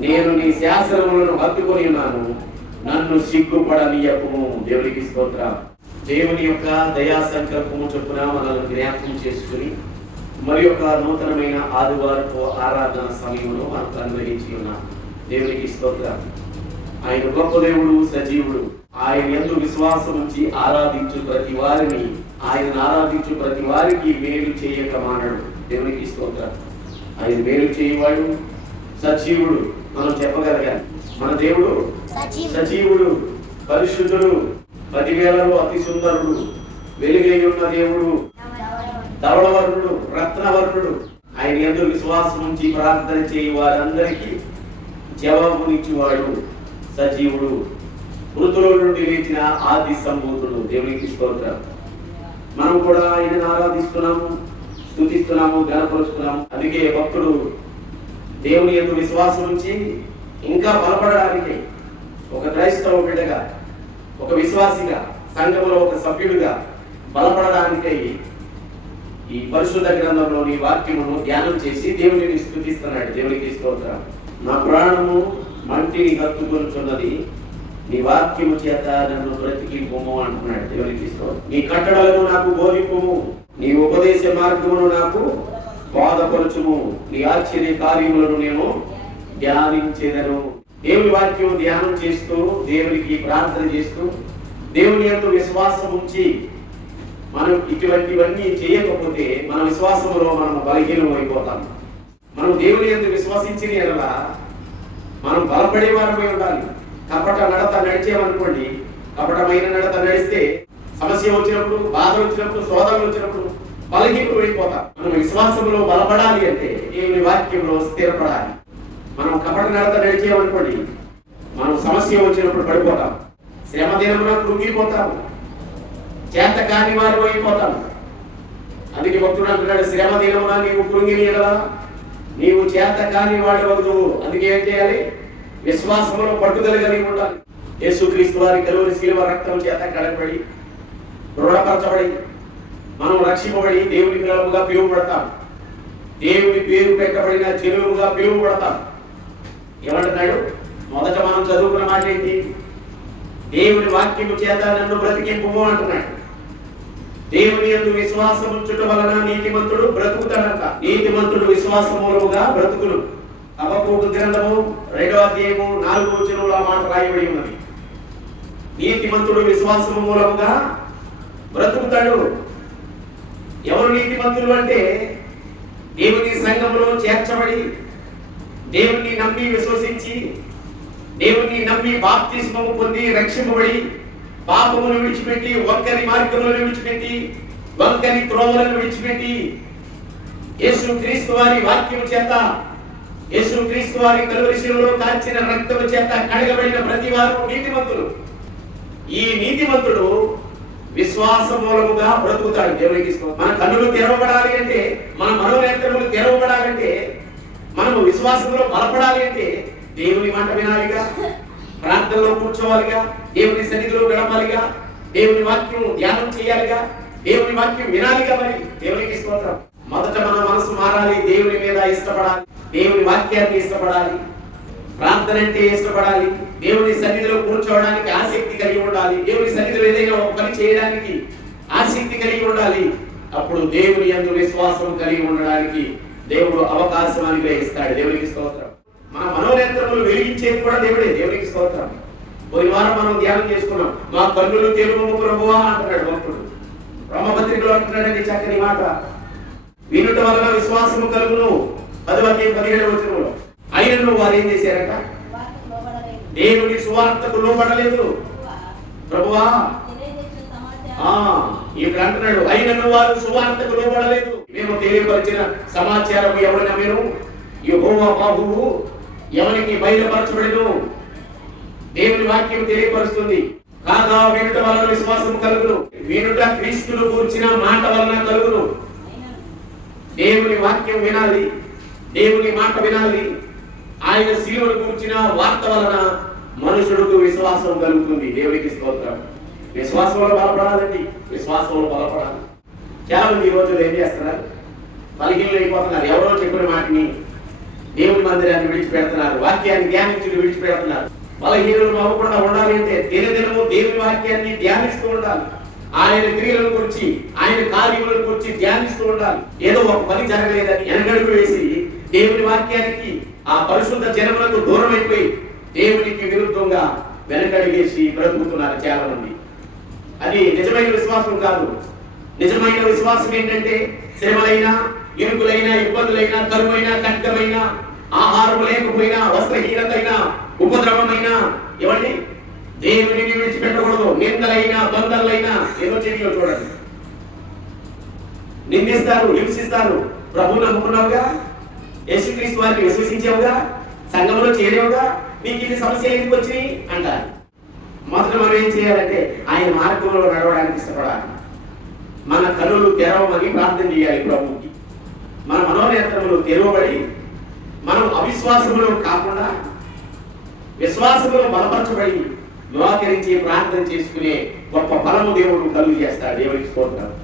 నేను నీ శాసనములను హత్తుకొని ఉన్నాను. నన్ను సిగ్గుపడనీయకుము. దేవునికి స్తోత్ర. దేవుని యొక్క దయా సంకల్పము చొప్పున మనల్ని జ్ఞాపకం చేసుకుని మరి యొక్క నూతనమైన ఆదివారపు ఆరాధన సమయంలో మనకు అనుగ్రహించి ఉన్నాం. దేవునికి స్తోత్ర. ఆయన గొప్ప దేవుడు సజీవుడు. ఆయన ఎందు విశ్వాసం ఉంచి ఆరాధించు ప్రతి వారిని ఆయన ఆరాధించు ప్రతి వారికి మేలు చేయక మానడు. దేవునికి స్తోత్ర. ఆయన మేలు చేయవాడు సజీవుడు. మనం చెప్పగలిగాం. మన దేవుడు సజీవుడు పరిశుద్ధుడు పదివేలలో అతి సుందరుడు వెలుగై ఉన్న దేవుడు ధవళవర్ణుడు రత్నవర్ణుడు. ఆయన ఎందుకు విశ్వాసం ఉంచి ప్రార్థన చేయి వారందరికీ జవాబునిచ్చేవాడు సజీవుడు. మృతుల నుండి లేచిన ఆది సంభూతుడు దేవునికి స్తోత్రం. మనం కూడా ఆయనను ఆరాధిస్తున్నాము స్థుతిస్తున్నాము గణపరుస్తున్నాము. అందుకే భక్తుడు దేవుని యొక్క విశ్వాసం ఉంచి ఇంకా బలపడడానికి ఒక క్రైస్తవ బిడ్డగా ఒక విశ్వాసిగా సంఘంలో ఒక సభ్యుడిగా బలపడడానికై ఈ పరిశుద్ధ గ్రంథంలోని వాక్యమును ధ్యానం చేసి దేవుని స్థుతిస్తున్నాడు. దేవునికి స్తోత్రం. నా ప్రాణము మంటిని కత్తుకొనుచున్నది. నీ వాక్యము చేత నన్ను బ్రతికింపుము అంటున్నాడు దేవునికి స్తోత్రం. నీ కట్టడలను నాకు బోధింపుము. నీ ఉపదేశ మార్గమును నాకు బాధపరచుము. నీ ఆశ్చర్య కార్యములను నేను ధ్యానించేదను. దేవుని వాక్యం ధ్యానం చేస్తూ దేవునికి ప్రార్థన చేస్తూ దేవుని యొక్క విశ్వాసం ఉంచి మనం ఇటువంటివన్నీ చేయకపోతే మన విశ్వాసంలో మనం బలహీనం అయిపోతాం మనం దేవుని ఎందుకు విశ్వసించిన ఎడల మనం బలపడే వారమై ఉండాలి. కపట నడత నడిచేమనుకోండి కపటమైన నడత నడిస్తే సమస్య వచ్చినప్పుడు బాధ వచ్చినప్పుడు శోధనలు వచ్చినప్పుడు బలహీనం అయిపోతాం మనం విశ్వాసంలో బలపడాలి అంటే దేవుని వాక్యంలో స్థిరపడాలి. మనం కపట నడత నడిచేమనుకోండి మనం సమస్య వచ్చినప్పుడు పడిపోతాం. శ్రమ దినమున కృంగిపోతాము. చేత కాని వారు అయిపోతాము అందుకే భక్తుడు అంటున్నాడు శ్రమ దినమున నీవు కృంగిని నీవు చేత కాని వాడు వద్దు. అందుకే ఏం చేయాలి? విశ్వాసంలో పట్టుదల కలిగి ఉండాలి. యేసుక్రీస్తు వారి కలువరి శిలువ రక్తం చేత కడపడి రుణపరచబడి మనం రక్షింపబడి దేవుని పిల్లలుగా పిలువబడతాం. దేవుని పేరు పెట్టబడిన చెరువుగా పిలువబడతాం. ఏమంటున్నాడు మొదట మనం చదువుకున్న మాట ఏంటి? దేవుని వాక్యము చేత నన్ను బ్రతికింపు అంటున్నాడు. దేవుని ఎందు విశ్వాసం ఉంచుట వలన నీతిమంతుడు బ్రతుకుతాడంట. నీతిమంతుడు విశ్వాసం మూలముగా బ్రతుకును. అబకూకు గ్రంథము రెండవ అధ్యాయము నాలుగు వచనంలో మాట రాయబడి ఉన్నది. నీతిమంతుడు విశ్వాసము మూలముగా బ్రతుకుతాడు. ఎవరు నీతిమంతులు అంటే దేవుని సంఘంలో చేర్చబడి దేవుణ్ణి నమ్మి విశ్వసించి దేవుని నమ్మి బాప్తిస్మము పొంది రక్షింపబడి పాపమును విడిచిపెట్టి ఒక్కరి మార్గములను విడిచిపెట్టి ఒక్కరి త్రోవలను విడిచిపెట్టి యేసు క్రీస్తు వారి వాక్యము చేత యేసు క్రీస్తు వారి కలువరిశిలో కాల్చిన రక్తము చేత కడగబడిన ప్రతి వారు నీతిమంతులు. ఈ నీతిమంతుడు విశ్వాస మూలముగా బ్రతుకుతాడు దేవునికి మన కన్నులు తెరవబడాలి అంటే మన మనోనేత్రములు తెరవబడాలంటే మనము విశ్వాసంలో బలపడాలి అంటే దేవుని మాట వినాలిగా ప్రార్థనలో కూర్చోవాలిగా దేవుని సన్నిధిలో గడపాలిగా దేవుని వాక్యం ధ్యానం చేయాలిగా దేవుని వాక్యం వినాలిగా మరి దేవునికి స్తోత్రం. మొదట మన మనసు మారాలి దేవుని మీద ఇష్టపడాలి దేవుని వాక్యాన్ని ఇష్టపడాలి ప్రార్థన అంటే ఇష్టపడాలి దేవుని సన్నిధిలో కూర్చోవడానికి ఆసక్తి కలిగి ఉండాలి దేవుని సన్నిధి చేయడానికి ఆసక్తి కలిగి ఉండాలి. అప్పుడు దేవుని యందు విశ్వాసం కలిగి ఉండడానికి దేవుడు అవకాశం అనుగ్రహిస్తాడు. దేవునికి స్తోత్రం. మన మనోనేత్రములు వెలిగించేది కూడా దేవుడే. దేవునికి స్తోత్రం. పోయిన వారం మనం ధ్యానం చేసుకున్నాం. మా కన్నులు తెలుగు ప్రభువా అంటున్నాడు భక్తుడు. బ్రహ్మపత్రికలో అంటున్నాడండి చక్కని మాట. వినుట వలన విశ్వాసము కలుగును. పదవది పదిహేడు వచనంలో. అయినను వారు ఏం చేశారట? దేవుని సువార్తకు లోబడలేదు. ప్రభువా ఆ అంటున్నాడు అయినను వారు సువార్తకు లోబడలేదు. మేము తెలియపరిచిన సమాచారం ఎవరు మీరు? యహోవా బాబువు ఎవరికి బయలుపరచబడదు దేవుని వాక్యం తెలియపరుస్తుంది. కాగా వినుట వలన విశ్వాసం కలుగును. వినుట క్రీస్తును కూర్చిన మాట వలన కలుగును. దేవుని వాక్యం వినాలి. దేవుని మాట వినాలి. ఆయన శిలువను కూర్చిన వార్త వలన మనుషుడికి విశ్వాసం కలుగుతుంది. దేవునికి స్తోత్రం. విశ్వాసంలో బలపడాలండి. విశ్వాసంలో బలపడాలి. చాలా మంది ఈ రోజుల్లో ఏం చేస్తున్నారు? బలహీనలు అయిపోతున్నారు. ఎవరో చెప్పిన మాటని దేవుని మందిరాన్ని విడిచిపెడుతున్నారు. వాక్యాన్ని ధ్యానించి విడిచిపెడుతున్నారు. బలహీనులు అవ్వకుండా ఉండాలి అంటే దినదినము దేవుని వాక్యాన్ని ధ్యానిస్తూ ఉండాలి. ఆయన క్రియలను గురించి ఆయన కార్యములను గురించి ధ్యానిస్తూ ఉండాలి. ఏదో ఒక పని జరగలేదని వెనకడుగు వేసి దేవుని వాక్యానికి ఆ పరిశుద్ధ జనములకు దూరం అయిపోయి దేవునికి విరుద్ధంగా వెనకడిగేసి బ్రతుకుతున్నారు చాలా మంది అది నిజమైన విశ్వాసం కాదు. నిజమైన విశ్వాసం ఏంటంటే శ్రమలైనా ఇరుకులైనా ఇబ్బందులైనా కరువైనా కట్టమైన ఆహారం లేకపోయినా వస్త్రహీనతైనా ఉపద్రవమైనా ఇవన్నీ దేవుడిని విడిచిపెట్టకూడదు. నిందలైనా బంధలైనా ఏదో చెవిలో చూడండి. నిందిస్తారు హింసిస్తారు. ప్రభువు నమ్ముకున్నావుగా? యేసుక్రీస్తు వారిని విశ్వసించావుగా? సంఘంలో చేరావుగా? నీకు ఇది సమస్య ఎందుకు వచ్చినాయి? అంటారు. మొదట మనం ఏం చేయాలంటే ఆయన మార్గంలో నడవడానికి ఇష్టపడాలి. మన కనులు తెరవమని ప్రార్థన చేయాలి ప్రభుకి. మన మనోనేత్రములు తెరవబడి మనం అవిశ్వాసములో కాకుండా విశ్వాసంలో బలపరచబడి యువాకరించి ప్రార్థన చేసుకునే గొప్ప బలము దేవుడు కలుగు చేస్తాడు దేవుడికి కోరుతాడు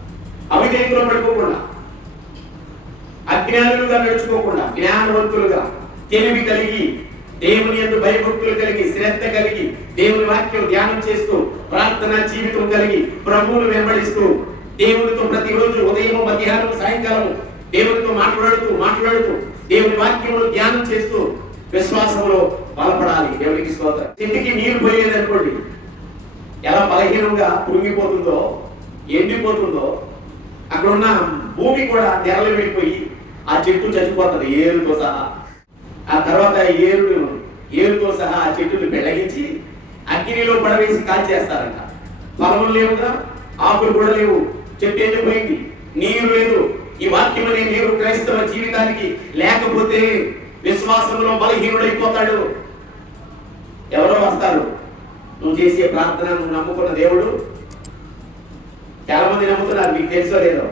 అవిధేయతలో పడుకోకుండా అజ్ఞానులుగా నడుచుకోకుండా జ్ఞానవంతులుగా తెలివి కలిగి దేవుని ఎందు భయభక్తులు కలిగి శ్రద్ధ కలిగి దేవుని వాక్యం ధ్యానం చేస్తూ ప్రార్థన జీవితం కలిగి ప్రభువును వెంబడిస్తూ దేవునితో ప్రతిరోజు ఉదయం మధ్యాహ్నం సాయంకాలం దేవునితో మాట్లాడుతూ మాట్లాడుతూ దేవుని వాక్యమును ధ్యానం చేస్తూ విశ్వాసంలో బలపడాలి. దేవునికి స్తోత్రం. చెట్టుకి నీరు పోయేదనుకోండి ఎలా బలహీనంగా పురిగిపోతుందో ఎండిపోతుందో అక్కడ ఉన్న భూమి కూడా తెరలు వెళ్ళిపోయి ఆ చెట్టు చచ్చిపోతుంది. ఏరుతో సహా. ఆ తర్వాత ఏరుడు ఏరుతో సహా ఆ చెట్టును పెళ్ళగించి అగ్నిలో పడవేసి కాల్చేస్తారంట. ఫలములు లేవుగా ఆకులు కూడా లేవు. చెట్టు ఎండిపోయింది. నీరు లేదు. ఈ వాక్యం అనే నీరు క్రైస్తవ జీవితానికి లేకపోతే విశ్వాసంలో బలహీనుడైపోతాడు. ఎవరో వస్తారు. నువ్వు చేసే ప్రార్థన నువ్వు నమ్ముకున్న దేవుడు. చాలా మంది నమ్ముతున్నారు. మీకు తెలుసో లేదో?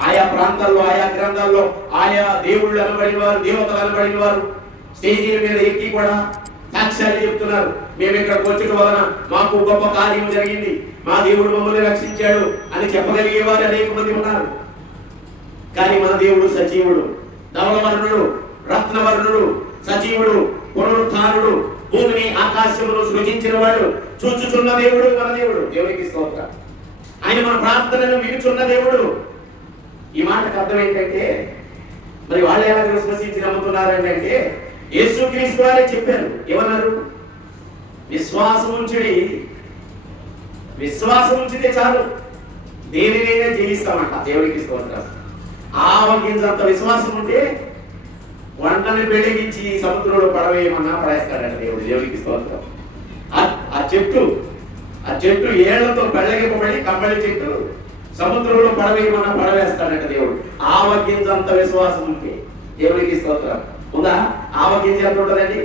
ఆయా ప్రాంతాల్లో ఆయా గ్రంథాల్లో ఆయా దేవుళ్ళు అనబడిన వారు దేవతలు అనబడిన వారు స్టేజీల మీద ఎక్కి కూడా సాక్ష్యాలు చెప్తున్నారు. మేము ఇక్కడికి వచ్చడం వలన మాకు గొప్ప కార్యం జరిగింది. మా దేవుడు మమ్మల్ని రక్షించాడు అని చెప్పగలిగే వారు అనేక మంది ఉన్నారు. కానీ మన దేవుడు సజీవుడు ధవలవర్ణుడు రత్నవర్ణుడు సజీవుడు పునరుత్థానుడు భూమిని ఆకాశమును సృజించిన వాడు చూచుచున్న దేవుడు మన దేవుడు. దేవునికి స్తోత్ర. ఆయన మన ప్రార్థనను వినుచున్న దేవుడు. ఈ మాటకు అర్థం ఏంటంటే మరి వాళ్ళు ఎలా విశ్వసించి నమ్ముతున్నారు అంటే యేసుక్రీస్తు వారే చెప్పారు. ఏమన్నారు? విశ్వాసం ఉంచుడి. విశ్వాసం ఉంచితే చాలు. దేనినైనా జయిస్తామంట దేవుడికి స్తోత్రం ఆవగించంత విశ్వాసం ఉంటే వంటని పెళ్ళగించి సముద్రంలో పడవేయమన్నా పడేస్తాడంట దేవుడు దేవుడికి స్తోత్రం ఆ- ఆ చెట్టు ఆ చెట్టు ఏళ్ళతో పెళ్ళగింపబడి కంబళి చెట్టు సముద్రంలో పడవేయమన్నా పడవేస్తాడట దేవుడు. అంత విశ్వాసం ఉంటే దేవుడికి స్తోత్రం. ఉందా? ఆవగింజ ఎంత ఉంటుందండి?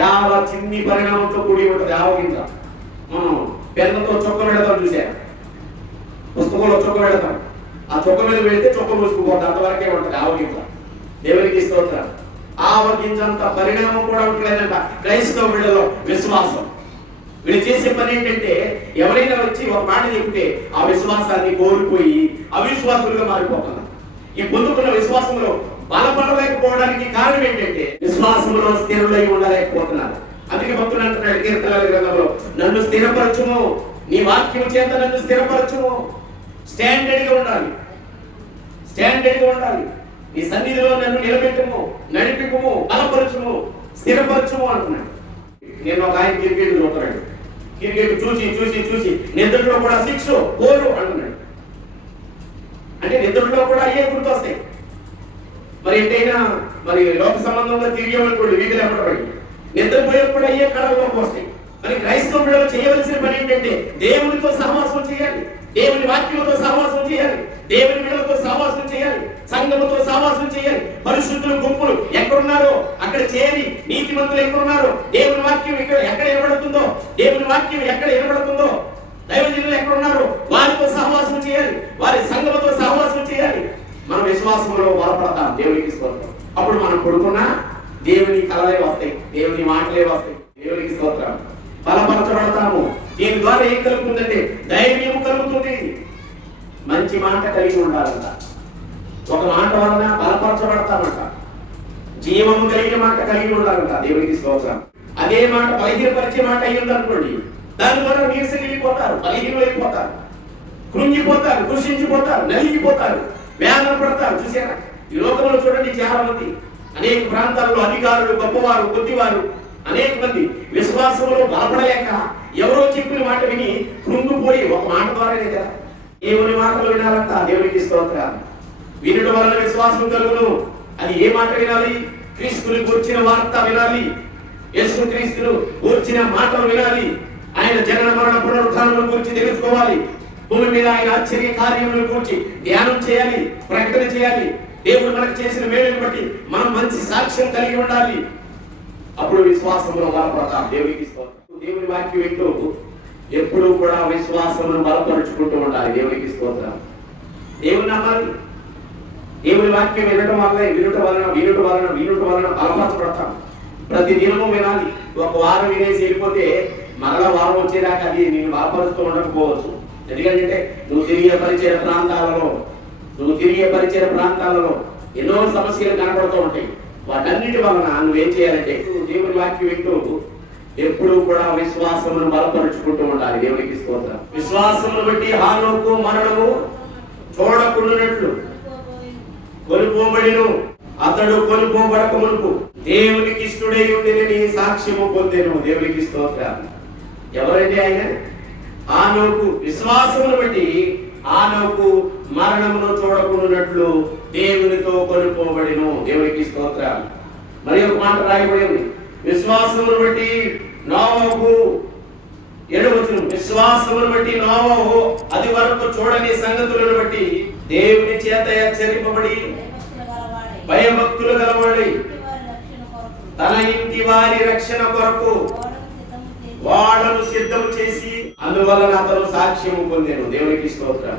చాలా చిన్ని పరిణామంతో కూడి ఉంటుంది ఆవగింజ. మనం పెన్నుతో చొక్క పెడతాం చూసారా పుస్తకంలో చొక్క పెడతాం ఆ చొక్క మీద పెడితే చొక్క మూసుకుపోతుంది అంతవరకే ఉంటుంది ఆవగింజ. దేవునికి స్తోత్రం. ఆవగింజంత పరిణామం కూడా ఉంటుందంట క్రైస్తవ బిడ్డలో విశ్వాసం. వీళ్ళు చేసే పని ఏంటంటే ఎవరైనా వచ్చి ఒక మాట చెప్తే ఆ విశ్వాసాన్ని కోల్పోయి అవిశ్వాసులుగా మారిపోతున్నారు ఈ పొందుకున్న విశ్వాసంలో బలపడలేకపోవడానికి కారణం ఏంటంటే విశ్వాసంలో స్థిరులై ఉండలేకపోతున్నారు. అందుకే భక్తులు అంటున్నాడు కీర్తనాల గ్రంథంలో నన్ను స్థిరపరచుము. నీ వాక్యం చేత నన్ను స్థిరపరచుము. స్టాండర్డ్గా ఉండాలి. స్టాండర్డ్గా ఉండాలి. నీ సన్నిధిలో నన్ను నిలబెట్టుము నడిపికుము బలపరచుము స్థిరపరచుము అంటున్నాడు. నేను ఒక ఆయన క్రికెట్ చూస్తున్నాడు క్రికెట్ చూసి చూసి చూసి నిద్రలో కూడా సిక్స్ ఫోర్ అంటున్నాడు. అంటే నిద్రలో కూడా అయ్యే గుర్తొస్తాయి మరి ఏంటైనా మరి లోక సంబంధంలో తిరిగేమనుకోండి వీధిలో పడి? నిద్రపోయేప్పుడు అయ్యే కళలోకి వస్తాయి? మరి క్రైస్తవ చేయవలసిన పని ఏంటంటే దేవునితో సహవాసం చేయాలి. దేవుని వాక్యంతో సహవాసం చేయాలి. దేవుని బిడ్డలతో సహవాసం చేయాలి. సంఘముతో సహవాసం చేయాలి. పరిశుద్ధుల గుంపులు ఎక్కడున్నారో అక్కడ చేరి నీతిమంతులు ఎక్కడున్నారో దేవుని వాక్యం ఇక్కడ ఎక్కడ వినబడుతుందో దేవుని వాక్యం ఎక్కడ వినబడుతుందో దైవజనులు ఎక్కడ ఉన్నారో వారితో సహవాసం చేయాలి. వారి సంఘముతో సహవాసం చేయాలి. మన విశ్వాసంలో బలపడతాం దేవునికి స్తోత్రం. అప్పుడు మనం కొడుకున్న దేవుని కలలే వస్తాయి. దేవుని మాటలే వస్తాయి. దేవునికి స్తోత్రం. బలపరచబడతాము. దీని ద్వారా ఏం కలుగుతుందంటే ధైర్యం కలుగుతుంది. మంచి మాట కలిగి ఉండాలంట. ఒక మాట వలన బలపరచబడతామంట. జీవము కలిగిన మాట కలిగి ఉండాలంట దేవునికి స్తోత్రం. అదే మాట బలహీనపరిచే మాట అయ్యింది అనుకోండి దాని ద్వారా నీరసం వెళ్ళిపోతారు బలహీనమైపోతారు కృంగిపోతారు కృషించిపోతారు నలిగిపోతారు వేదన పడతారు. చూసారా? ఈ లోకంలో చూడండి చాలా మంది అనేక ప్రాంతాల్లో అధికారులు గొప్పవారు కొద్దివారు అనేక మంది విశ్వాసంలో బలపడలేక ఎవరో చెప్పిన మాట విని కృంగిపోయి ఒక మాట ద్వారానే కదా. దేవుని మాటలు వినాలంట దేవునికి స్తోత్ర వినడం వలన విశ్వాసం కలుగును. అది ఏ మాట వినాలి? క్రీస్తుని గూర్చిన వార్త వినాలి. యేసు క్రీస్తును గూర్చిన మాటలు వినాలి. ఆయన జనన మరణ పునరుత్థానం గురించి తెలుసుకోవాలి. భూమి మీద ఆయన ఆశ్చర్య కార్యములను గురించి ధ్యానం చేయాలి ప్రకటన చేయాలి. దేవుడు మనకు చేసిన మేలుని బట్టి మనం మంచి సాక్ష్యం కలిగి ఉండాలి. అప్పుడు విశ్వాసంలో బలపడతాం దేవునికి స్తోత్రం. దేవుని వాక్యం వింటూ ఎప్పుడూ కూడా విశ్వాసమును బలపరుచుకుంటూ ఉండాలి. దేవునికి స్తోత్రం. దేవుని నమ్మాలి. దేవుని వాక్యం వినటం వల్ల వినటం వలన వినటం వలన వినటం వలన బలపరచబడతాం. ప్రతి దినము వినాలి. ఒక వారం వినేసి వెళ్ళిపోతే మరలా వారం వచ్చేదాకా అది నేను బలపరుస్తూ ఉండకపోవచ్చు. ఎందుకంటే నువ్వు తిరిగే పరిచయ ప్రాంతాలలో నువ్వు తిరిగే పరిచయ ప్రాంతాలలో ఎన్నో సమస్యలు కనపడుతూ ఉంటాయి. వాటన్నిటి వలన నువ్వేం చేయాలంటే దేవుని వాక్యం వింటూ ఎప్పుడూ కూడా విశ్వాసమును బలపరుచుకుంటూ ఉండాలి. దేవునికి స్తోత్రం. విశ్వాసమును బట్టి హానుకు మరణము చూడకుండానట్లు కొనుకోబడిను అతడు కొనుకోబడక మునుపు దేవునికి ఇష్టడై ఉండినని సాక్ష్యము పొందేను. దేవునికి స్తోత్రం. ఎవరైతే ఆయన? ఆనోకు విశ్వాసమును బట్టి ఆనోకు మరణమును చూడకుండానట్లు దేవునితో కొనుకోబడిను దేవునికి స్తోత్రం. మరి ఒక మాట రాయబడింది. విశ్వాసమును బట్టి నోవకు ఏడవచనం విశ్వాసమును బట్టి నోవహు అది వరకు చూడని సంగతులను బట్టి దేవుని చేత హెచ్చరింపబడి భయభక్తులు గలవాడి తన ఇంటి వారి రక్షణ కొరకు వాళ్ళను సిద్ధం చేసి అందువలన అతను సాక్ష్యము పొందాను. దేవునికి స్తోత్రం.